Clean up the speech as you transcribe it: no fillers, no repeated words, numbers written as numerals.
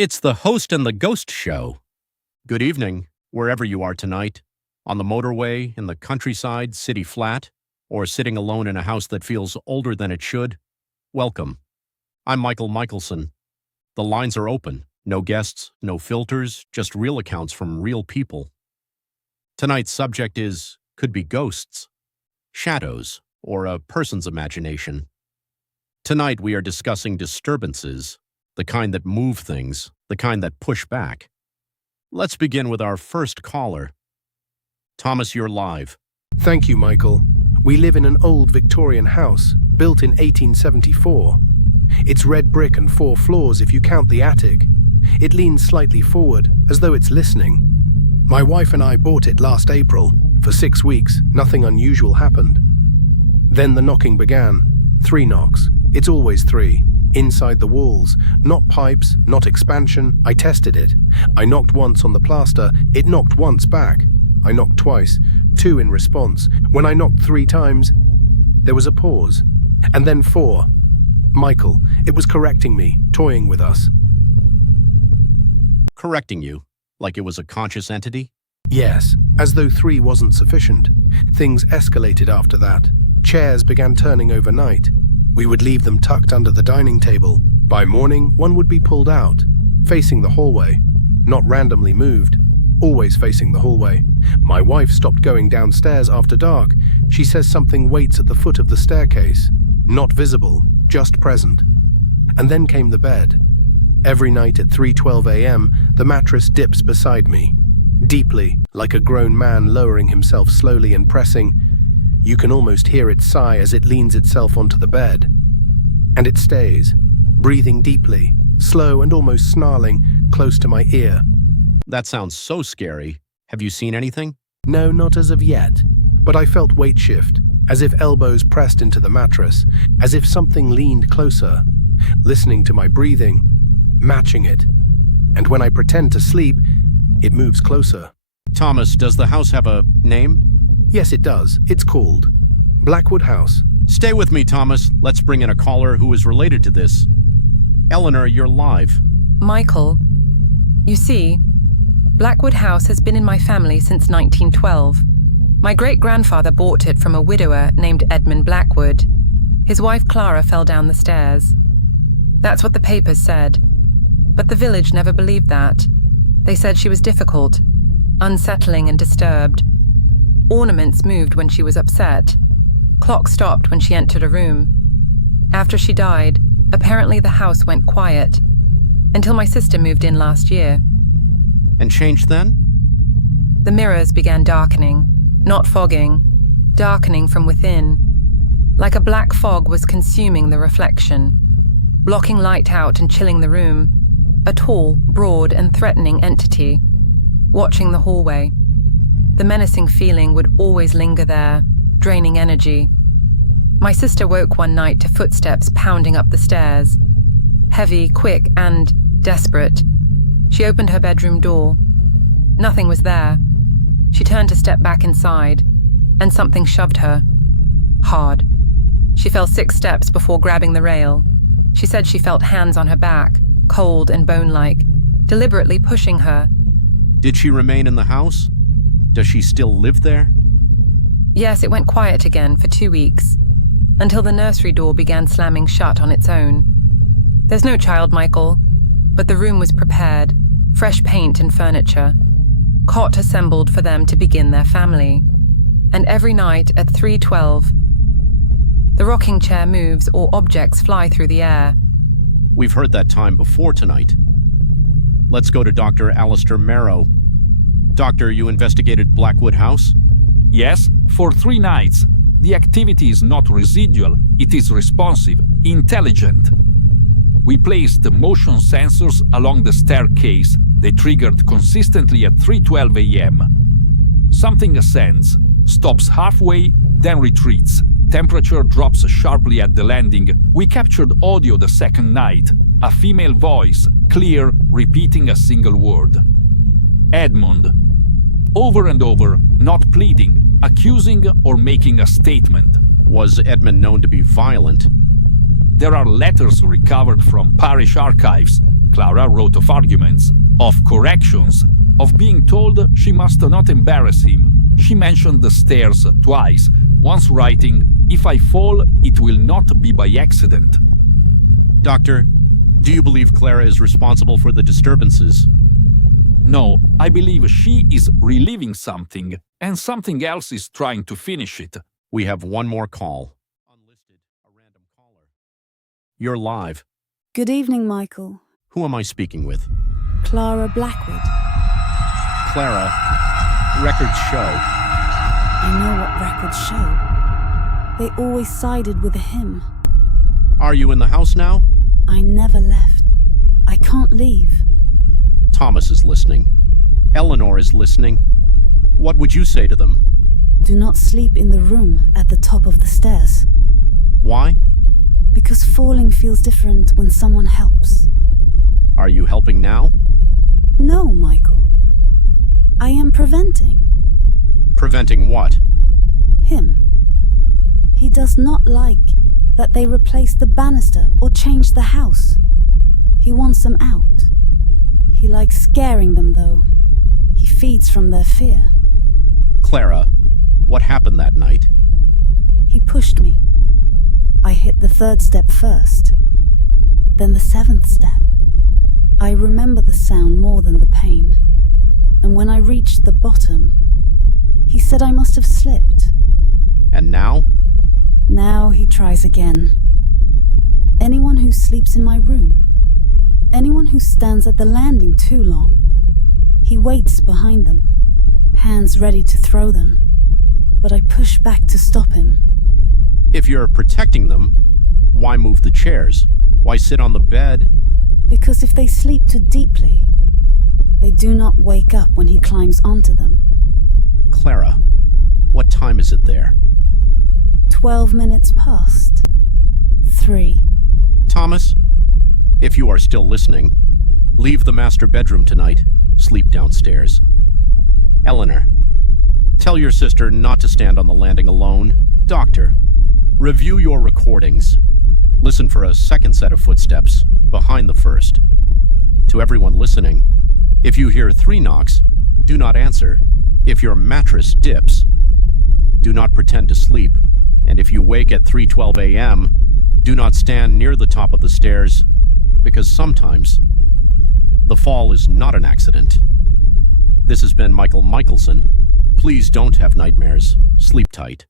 It's the Host and the Ghost Show. Good evening, wherever you are tonight, on the motorway, in the countryside, city flat, or sitting alone in a house that feels older than it should. Welcome. I'm Michaelson. The lines are open. No guests, no filters, just real accounts from real people. Tonight's subject could be ghosts, shadows, or a person's imagination. Tonight we are discussing disturbances, the kind that move things, the kind that push back. Let's begin with our first caller. Thomas, you're live. Thank you, Michael. We live in an old Victorian house, built in 1874. It's red brick and 4 floors if you count the attic. It leans slightly forward, as though it's listening. My wife and I bought it last April. For 6 weeks, nothing unusual happened. Then the knocking began. 3 knocks. It's always 3. Inside the walls. Not pipes, not expansion. I tested it. I knocked once on the plaster. It knocked once back. I knocked twice. 2 in response. When I knocked 3 times, there was a pause. And then 4. Michael, it was correcting me, toying with us. Correcting you? Like it was a conscious entity? Yes, as though 3 wasn't sufficient. Things escalated after that. Chairs began turning overnight. We would leave them tucked under the dining table. By morning, one would be pulled out, facing the hallway, not randomly moved, always facing the hallway. My wife stopped going downstairs after dark. She says something waits at the foot of the staircase, not visible, just present. And then came the bed. Every night at 3:12 a.m., the mattress dips beside me, deeply, like a grown man lowering himself slowly and pressing. You can almost hear it sigh as it leans itself onto the bed. And it stays, breathing deeply, slow and almost snarling, close to my ear. That sounds so scary. Have you seen anything? No, not as of yet. But I felt weight shift, as if elbows pressed into the mattress, as if something leaned closer, listening to my breathing, matching it. And when I pretend to sleep, it moves closer. Thomas, does the house have a name? Yes, it does. It's called Blackwood House. Stay with me, Thomas. Let's bring in a caller who is related to this. Eleanor, you're live. Michael, you see, Blackwood House has been in my family since 1912. My great-grandfather bought it from a widower named Edmund Blackwood. His wife Clara fell down the stairs. That's what the papers said. But the village never believed that. They said she was difficult, unsettling and disturbed. Ornaments moved when she was upset. Clocks stopped when she entered a room. After she died, apparently the house went quiet, until my sister moved in last year. And changed then? The mirrors began darkening, not fogging, darkening from within, like a black fog was consuming the reflection, blocking light out and chilling the room, a tall, broad and threatening entity, watching the hallway. The menacing feeling would always linger there, draining energy. My sister woke one night to footsteps pounding up the stairs. Heavy, quick, and desperate. She opened her bedroom door. Nothing was there. She turned to step back inside, and something shoved her. Hard. She fell 6 steps before grabbing the rail. She said she felt hands on her back, cold and bone-like, deliberately pushing her. Did she remain in the house? Does she still live there? Yes, it went quiet again for 2 weeks, until the nursery door began slamming shut on its own. There's no child, Michael, but the room was prepared, fresh paint and furniture, cot assembled for them to begin their family. And every night at 3:12, the rocking chair moves or objects fly through the air. We've heard that time before tonight. Let's go to Dr. Alistair Marrow. Doctor, you investigated Blackwood House? Yes, for 3 nights. The activity is not residual, it is responsive, intelligent. We placed the motion sensors along the staircase. They triggered consistently at 3:12 a.m. Something ascends, stops halfway, then retreats. Temperature drops sharply at the landing. We captured audio the second night. A female voice, clear, repeating a single word. Edmund. Over and over, not pleading, accusing or making a statement. Was Edmund known to be violent? There are letters recovered from parish archives. Clara wrote of arguments, of corrections, of being told she must not embarrass him. She mentioned the stairs twice, once writing, "If I fall, it will not be by accident." Doctor, do you believe Clara is responsible for the disturbances? No, I believe she is reliving something, and something else is trying to finish it. We have one more call. Unlisted, a random caller. You're live. Good evening, Michael. Who am I speaking with? Clara Blackwood. Clara, records show. I know what records show. They always sided with him. Are you in the house now? I never left. I can't leave. Thomas is listening. Eleanor is listening. What would you say to them? Do not sleep in the room at the top of the stairs. Why? Because falling feels different when someone helps. Are you helping now? No, Michael. I am preventing. Preventing what? Him. He does not like that they replace the banister or change the house. He wants them out. He likes scaring them, though. He feeds from their fear. Clara, what happened that night? He pushed me. I hit the 3rd step first, then the 7th step. I remember the sound more than the pain, and when I reached the bottom, he said I must have slipped. And now? Now he tries again. Anyone who sleeps in my room, anyone who stands at the landing too long, he waits behind them, hands ready to throw them, but I push back to stop him. If you're protecting them, why move the chairs? Why sit on the bed? Because if they sleep too deeply, they do not wake up when he climbs onto them. Clara, what time is it there? 12 minutes past. 3. Thomas, if you are still listening, leave the master bedroom tonight. Sleep downstairs. Eleanor, tell your sister not to stand on the landing alone. Doctor, review your recordings. Listen for a second set of footsteps behind the first. To everyone listening, if you hear 3 knocks, do not answer. If your mattress dips, do not pretend to sleep. And if you wake at 3:12 a.m., do not stand near the top of the stairs, because sometimes the fall is not an accident. This has been Michaelson. Please don't have nightmares. Sleep tight.